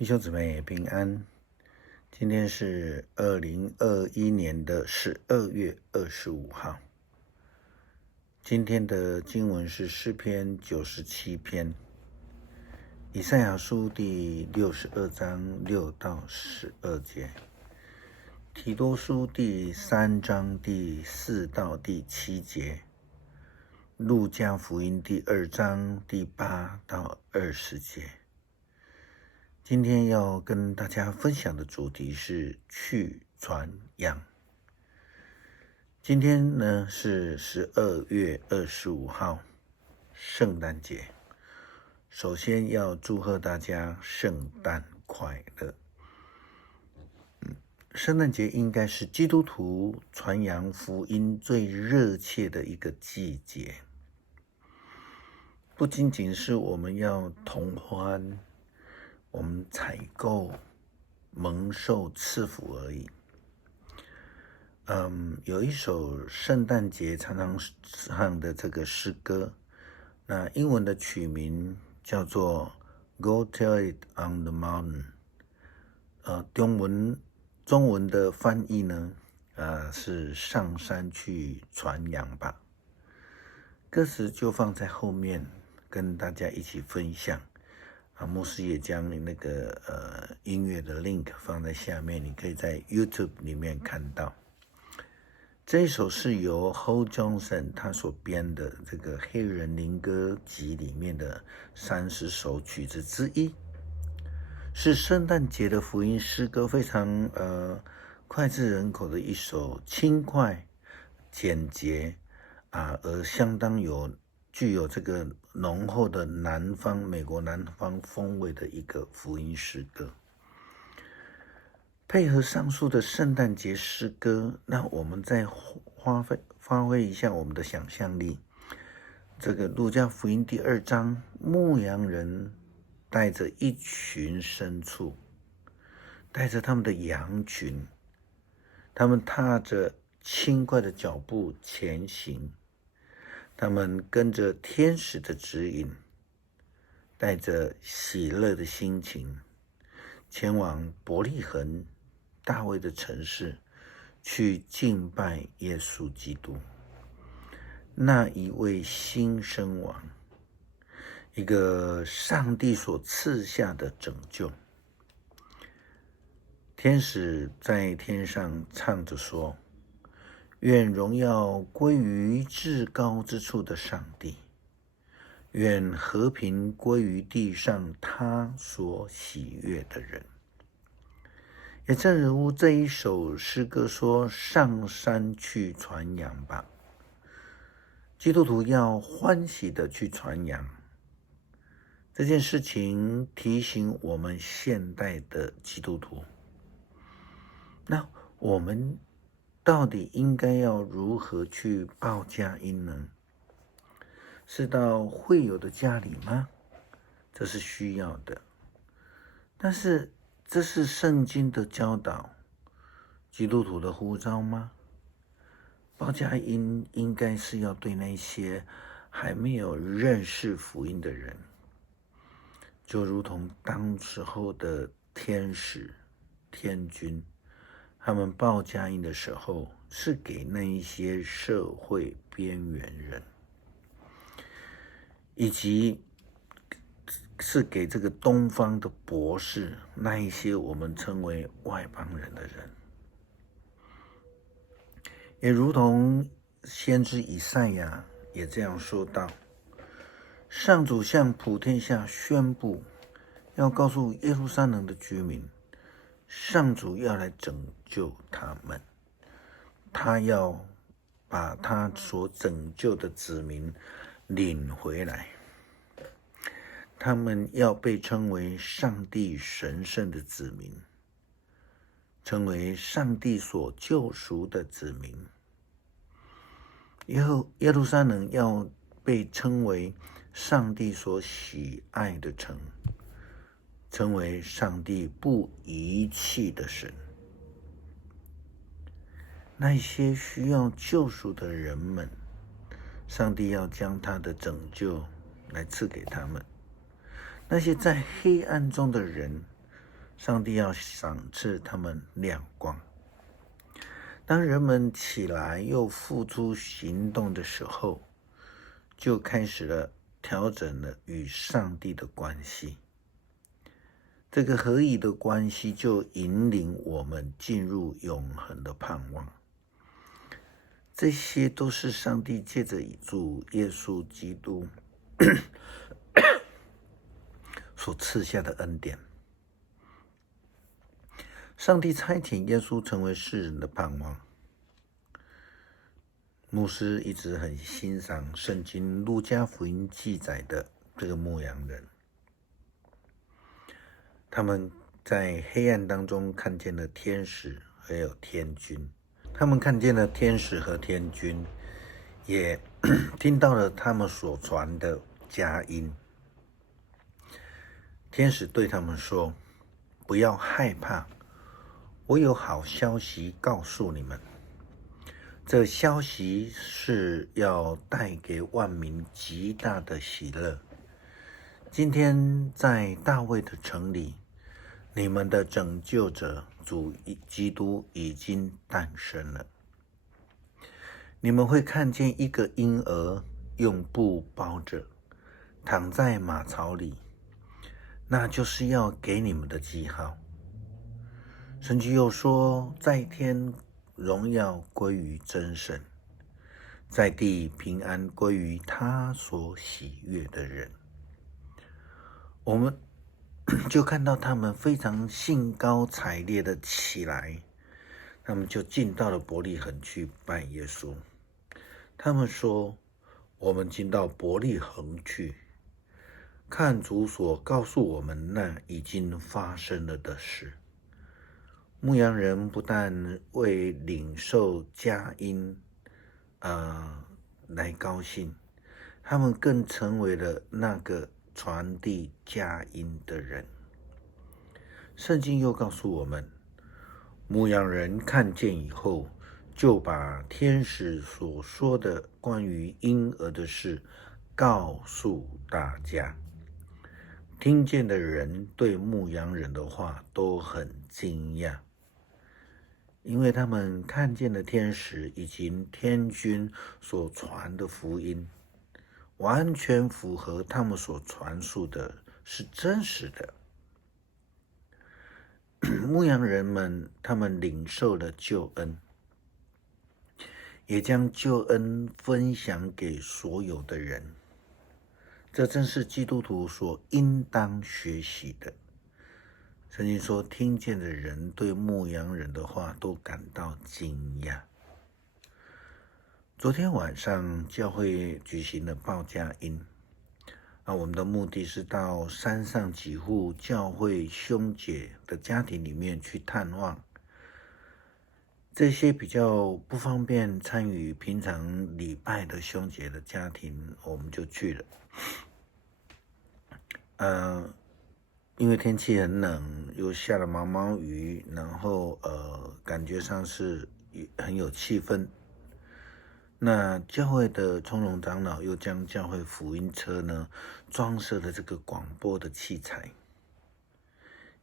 弟兄姊妹平安，今天是2021年的12月25号。今天的经文是诗篇97篇，以赛亚书第62章6到12节，提多书第3章第4到第7节，路加福音第2章第8到20节。今天要跟大家分享的主题是去传扬。今天呢是12月25号，圣诞节。首先要祝贺大家圣诞快乐。圣诞节应该是基督徒传扬福音最热切的一个季节，不仅仅是我们要同欢，我们采购蒙受赐福而已。有一首圣诞节常常唱的这个诗歌，那英文的曲名叫做 Go Tell It on the Mountain。中文的翻译呢，是上山去传扬吧。歌词就放在后面跟大家一起分享。牧师也将那个音乐的 link 放在下面，你可以在 YouTube 里面看到。这一首是由 Hall Johnson 他所编的这个黑人灵歌集里面的30首曲子之一，是圣诞节的福音诗歌，非常脍炙人口的一首轻快、简洁而相当具有这个浓厚的美国南方风味的一个福音诗歌。配合上述的圣诞节诗歌，那我们再发挥一下我们的想象力。这个路加福音第2章，牧羊人带着一群牲畜，带着他们的羊群，他们踏着轻快的脚步前行，他们跟着天使的指引，带着喜乐的心情，前往伯利恒大卫的城市，去敬拜耶稣基督，那一位新生王，一个上帝所赐下的拯救。天使在天上唱着说，愿荣耀归于至高之处的上帝，愿和平归于地上他所喜悦的人。也正如这一首诗歌说，上山去传扬吧。基督徒要欢喜的去传扬。这件事情提醒我们现代的基督徒，那我们到底应该要如何去报佳音呢？是到会友的家里吗？这是需要的。但是这是圣经的教导，基督徒的呼召吗？报佳音应该是要对那些还没有认识福音的人，就如同当时候的天使、天君，他们报佳音的时候，是给那一些社会边缘人，以及是给这个东方的博士，那一些我们称为外邦人的人。也如同先知以赛亚也这样说道，上主向普天下宣布，要告诉耶路撒冷的居民，上主要来拯救他们，他要把他所拯救的子民领回来，他们要被称为上帝神圣的子民，成为上帝所救赎的子民。以后耶路撒冷要被称为上帝所喜爱的城，成为上帝不遗弃的神。那些需要救赎的人们，上帝要将他的拯救来赐给他们。那些在黑暗中的人，上帝要赏赐他们亮光。当人们起来又付诸行动的时候，就开始了调整了与上帝的关系。这个合一的关系就引领我们进入永恒的盼望。这些都是上帝借着主耶稣基督所赐下的恩典。上帝差遣耶稣成为世人的盼望。牧师一直很欣赏圣经路加福音记载的这个牧羊人，他们在黑暗当中看见了天使还有天军，他们看见了天使和天军，也听到了他们所传的佳音。天使对他们说，不要害怕，我有好消息告诉你们。这消息是要带给万民极大的喜乐。今天在大卫的城里，你们的拯救者主基督已经诞生了。你们会看见一个婴儿用布包着，躺在马槽里，那就是要给你们的记号。圣经又说，在天荣耀归于真神，在地平安归于他所喜悦的人。我们就看到他们非常兴高采烈的起来，他们就进到了伯利恒去拜耶稣。他们说，我们进到伯利恒去，看主所告诉我们那已经发生了的事。牧羊人不但为领受佳音来高兴，他们更成为了那个传递佳音的人。圣经又告诉我们，牧羊人看见以后，就把天使所说的关于婴儿的事告诉大家。听见的人对牧羊人的话都很惊讶，因为他们看见了天使以及天军所传的福音，完全符合他们所传述的是真实的。牧羊人们他们领受了救恩，也将救恩分享给所有的人。这正是基督徒所应当学习的。圣经说，听见的人对牧羊人的话都感到惊讶。昨天晚上教会举行了报佳音，我们的目的是到山上几户教会兄姐的家庭里面去探望。这些比较不方便参与平常礼拜的兄姐的家庭，我们就去了。因为天气很冷，又下了毛毛雨，然后感觉上是很有气氛。那教会的从容长老又将教会福音车呢装设了这个广播的器材，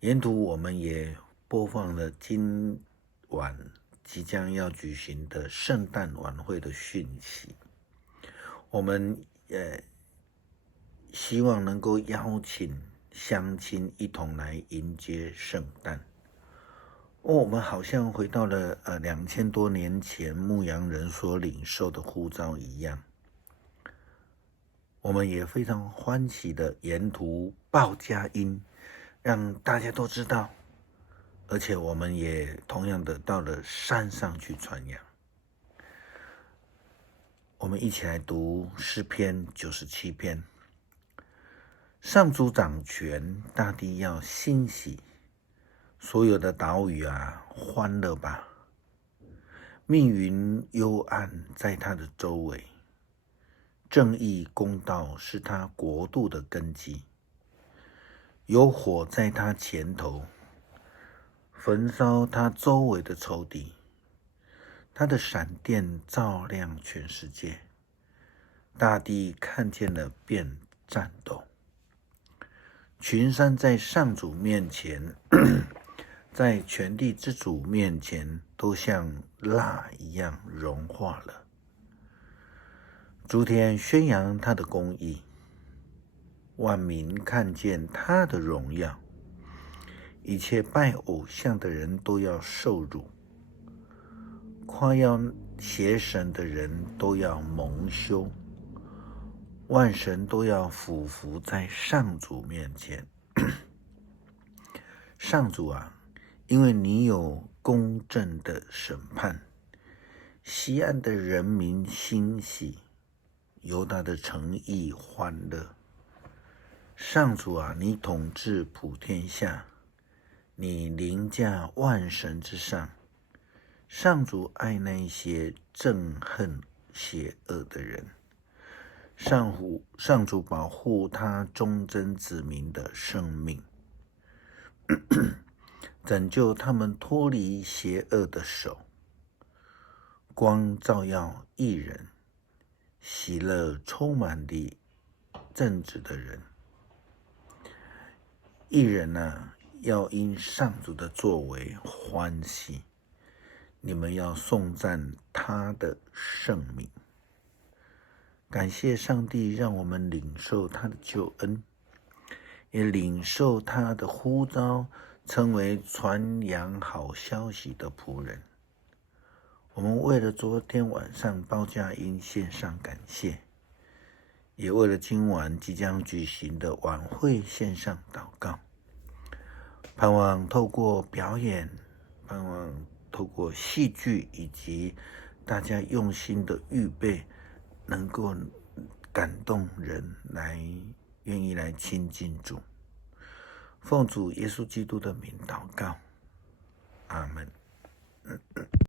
沿途我们也播放了今晚即将要举行的圣诞晚会的讯息。我们希望能够邀请乡亲一同来迎接圣诞。我们好像回到了2000多年前牧羊人所领受的呼召一样。我们也非常欢喜的沿途报佳音，让大家都知道，而且我们也同样的到了山上去传扬。我们一起来读诗篇97篇。上主掌权，大地要欣喜，所有的岛屿欢乐吧。密云幽暗在他的周围，正义公道是他国度的根基。有火在他前头，焚烧他周围的仇敌。他的闪电照亮全世界，大地看见了便颤抖。群山在上主面前，在全地之主面前，都像蜡一样融化了。诸天宣扬他的公义，万民看见他的荣耀。一切拜偶像的人都要受辱，夸耀邪神的人都要蒙羞。万神都要俯伏在上主面前。上主啊，因为你有公正的审判，西安的人民欣喜，犹大的城邑欢乐。上主啊，你统治普天下，你凌驾万神之上。上主爱那些憎恨邪恶的人。上主保护他忠贞子民的生命，拯救他们脱离邪恶的手。光照耀义人，喜乐充满地正直的人。义人啊，要因上主的作为欢喜，你们要颂赞他的圣名。感谢上帝，让我们领受他的救恩，也领受他的呼召，成为传扬好消息的仆人。我们为了昨天晚上报佳音献上感谢，也为了今晚即将举行的晚会献上祷告。盼望透过表演，盼望透过戏剧以及大家用心的预备，能够感动人愿意来亲近主。奉主耶稣基督的名祷告，阿们。